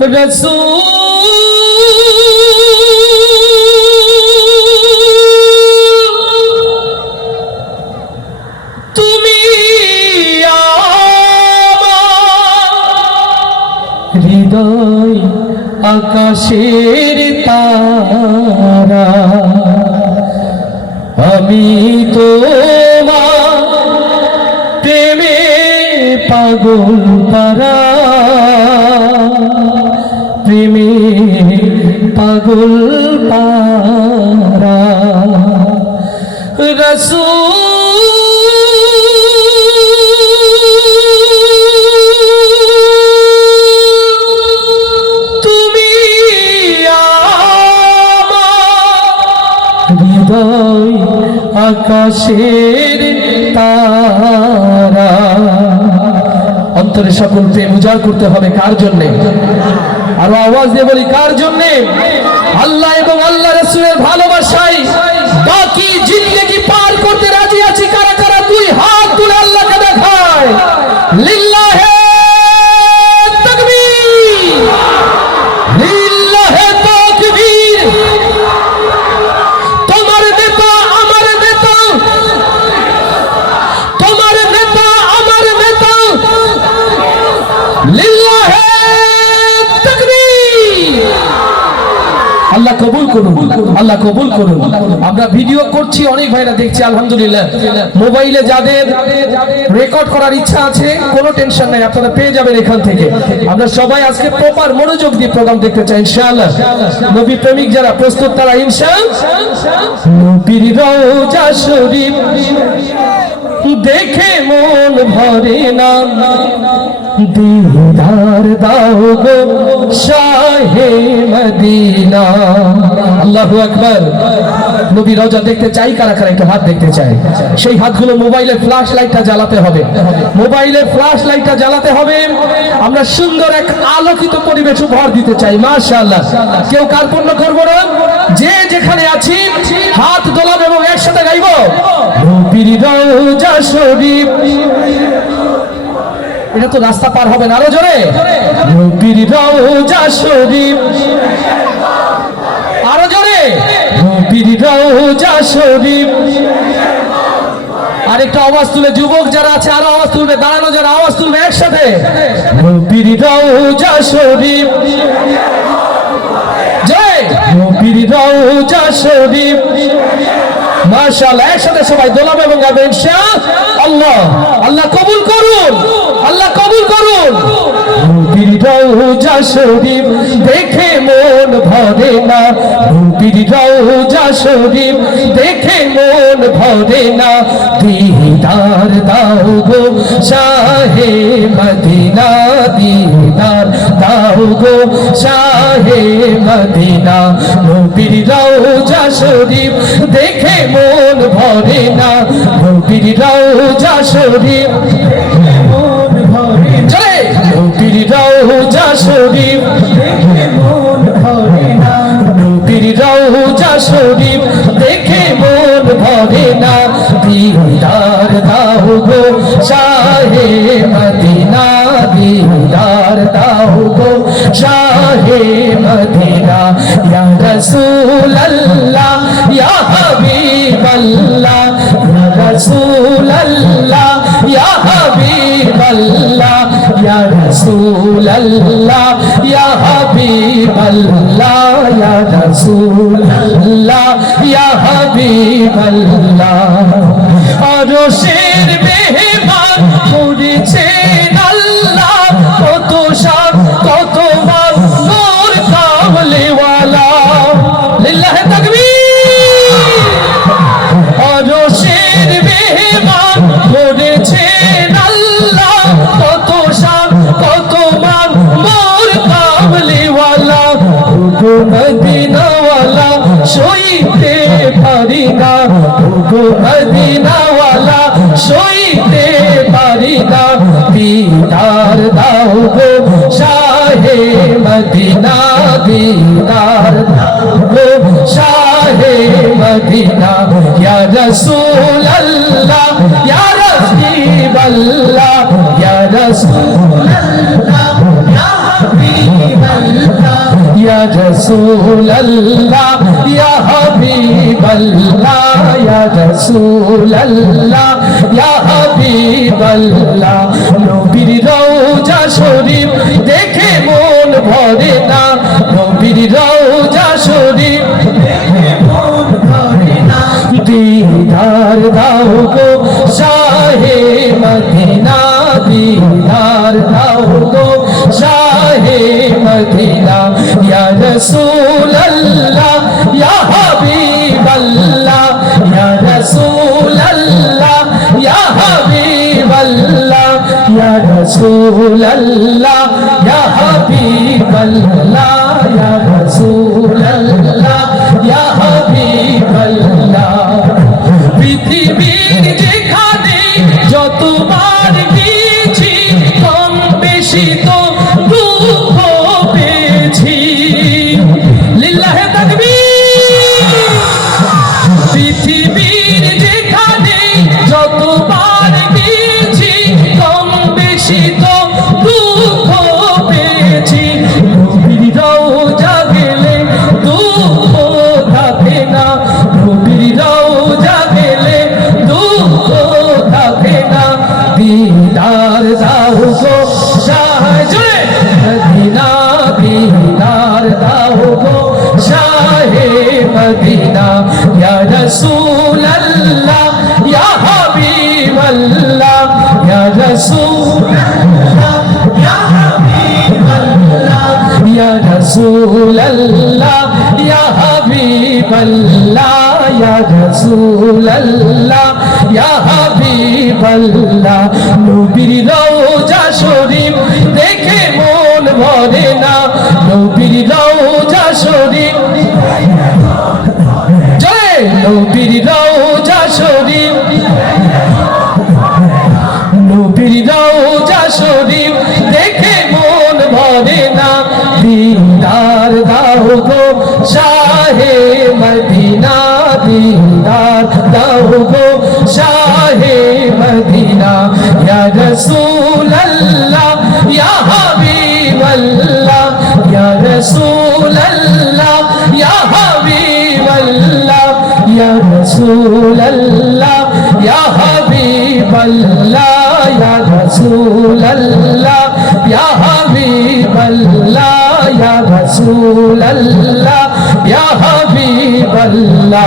তুমি হৃদয় আকাশের তারা, আমি তোমার প্রেমে পাগল পারা, প্রেমে পাগল পারা। রাসূল তুমি আমার হৃদয় আকাশের তারা। অন্তরে সকল প্রেম উজাড় করতে হবে কার জন্যে? আরো আওয়াজ দিয়ে বলি, কার জন্যে? আল্লাহ এবং আল্লাহ রাসূলের ভালোবাসায় বাকি জিন্দেগি পার করতে রাজি আছি কারা কারা? দুই হাত তুলে আল্লাহকে দেখায়। লিল্লাহে তাকবীর, লিল্লাহে তাকবীর। তোমার নেতা আমার নেতা, তোমার নেতা আমার নেতা। লিল্লাহে তাকবীর। আল্লাহ কবুল করুন, আল্লাহ কবুল করুন। আমরা ভিডিও করছি, অনেক ভাইরা দেখছে আলহামদুলিল্লাহ। মোবাইলে যাদের রেকর্ড করার ইচ্ছা আছে কোনো টেনশন নাই, আপনারা পেয়ে যাবেন এখান থেকে। আমরা সবাই আজকে প্রপার মনোযোগ দিয়ে প্রোগ্রাম দেখতে চাই ইনশাআল্লাহ। নবী প্রেমিক যারা প্রস্তুত তারা ইনশাআল্লাহ। নবীর রওজা শরীফ দেখে মন ভরে না, দিদার দাও গো শাহে মদিনা। আল্লাহু আকবার। নবী রওজা দেখতে চাই কারা কারা? একটু হাত দেখতে চাই। সেই হাতগুলো মোবাইলের ফ্ল্যাশ লাইটটা জ্বালাতে হবে, মোবাইলের ফ্ল্যাশ লাইটটা জ্বালাতে হবে। আমরা সুন্দর এক আলোকিত পরিবেশ উপহার দিতে চাই মাশাআল্লাহ। কেউ কার্পণ্য করবো না, যে যেখানে আছি হাত দোলাবো এবং একসাথে গাইবো নবীর রওজা শরীফ। এটা তো রাস্তা পার হবে না, আরো জোরে। নবীর রওজা শরীফ, আরো জোরে। নবীর রওজা শরীফ। আরেকটা আওয়াজ তুলে যুবক যারা আছে আরো আওয়াজ তুলবে, দাঁড়ানো যারা আওয়াজ তুলবে একসাথে। নবীর রওজা শরীফ, জয় নবীর রওজা শরীফ। মাশাআল্লাহ, একসাথে সবাই দোলাবে এবং গাবে ইনশাআল্লাহ। আল্লাহ কবুল করুন, আল্লাহ কবুল করুন। নবীর রওজা শরীফ দেখে মন ভরে না, নবীর রওজা শরীফ দেখে মন ভরে না, দিদার দাও গো শাহে মদিনা, দিদার দাও গো শাহে মদিনা। নবীর রওজা শরীফ দেখে মন ভরে না, নবীর রওজা শরীফ মন ভরে না, নবীর রওজা শরীফ দেখে মন ভরে না, নবীর রওজা শরীফ দেখে মন ভরে না, দিদার দাও গো শাহে মদিনা, দিদার দাও গো শাহে মদিনা। ইয়া রাসূলুল্লাহ ইয়া হাবিবাল্লাহ, ইয়া রাসূলুল্লাহ ইয়া হাবিবাল্লাহ, ইয়া রাসূলুল্লাহ ইয়া হাবিবাল্লাহ, ইয়া রাসূলুল্লাহ ইয়া হাবিবাল্লাহ। আরশের মেহমান করেছেন আল্লাহ, কত শান কত মান নূর কামলিওয়ালা। লিল্লাহে তাকবীর। আরশের মেহমান করেছেন আল্লাহ, কত শান কত মান নূর কামলিওয়ালা। ওগো মদিনাওয়ালা সইতে পারি না, ওগো মদিনাওয়ালা সইতে পারি না, দিদার দাও গো শাহে মদিনা, দিদার দাও গো শাহে মদিনা। ইয়া রাসূলুল্লাহ ইয়া হাবিবাল্লাহ, ইয়া রাসূলুল্লাহ ইয়া হাবিবাল্লাহ, রাসূলুল্লাহ ইয়া হাবিবাল্লাহ ইয়া রাসূলুল্লাহ ইয়া হাবিবাল্লাহ নবীর রওজা শরীফ দেখে মন ভরে না নবীর রওজা শরীফ দেখে মন ভরে না দিদার দাও গো শাহে মদিনা দিদার দাও গো শাহে মদিনা ইয়া রাসূলুল্লাহ ইয়া হাবিবাল্লাহ ইয়া রাসূলুল্লাহ ইয়া হাবিবাল্লাহ ইয়া রাসূলুল্লাহ ইয়া হাবিবাল্লাহ ইয়া রাসূলুল্লাহ ইয়া হাবিবাল্লাহ পৃথিবীর যেখানে যতবার গিয়েছি কম বেশি তো দুঃখ পেয়েছি লিল্লাহে তাকবীর পৃথিবীর যেখানে যতবার গিয়েছি কম বেশি তো দুঃখ পেয়েছি নবীর রওজা গেলে দুঃখ থাকে না নবীর রওজা গেলে দুঃখ থাকে না দিদার দাও গো শাহে মদিনা দিদার দাও গো শাহে মদিনা ইয়া রাসূলুল্লাহ ইয়া হাবিবাল্লাহ ইয়া রাসূলুল্লাহ ইয়া হাবিবাল্লাহ ইয়া রাসূলুল্লাহ ইয়া হাবিবাল্লাহ ইয়া রাসূলুল্লাহ ইয়া হাবিবাল্লাহ নবীর রওজা শরীফ দেখে মন ভরে না নবীর রওজা শরীফ জয় নবীর রওজা শরীফ নবীর রওজা শরীফ দেখে মন ভরে না দিদার দাও গো শাহে মদিনা দিদার দাও গো শাহে মদিনা ইয়া রাসূলুল্লাহ ইয়া হাবিবাল্লাহ ইয়া রাসূলুল্লাহ ইয়া হাবিবাল্লাহ ইয়া রাসূলুল্লাহ ইয়া হাবিবাল্লাহ ইয়া রাসূলুল্লাহ ইয়া হাবিবাল্লাহ ইয়া রাসূলুল্লাহ ইয়া হাবিবাল্লাহ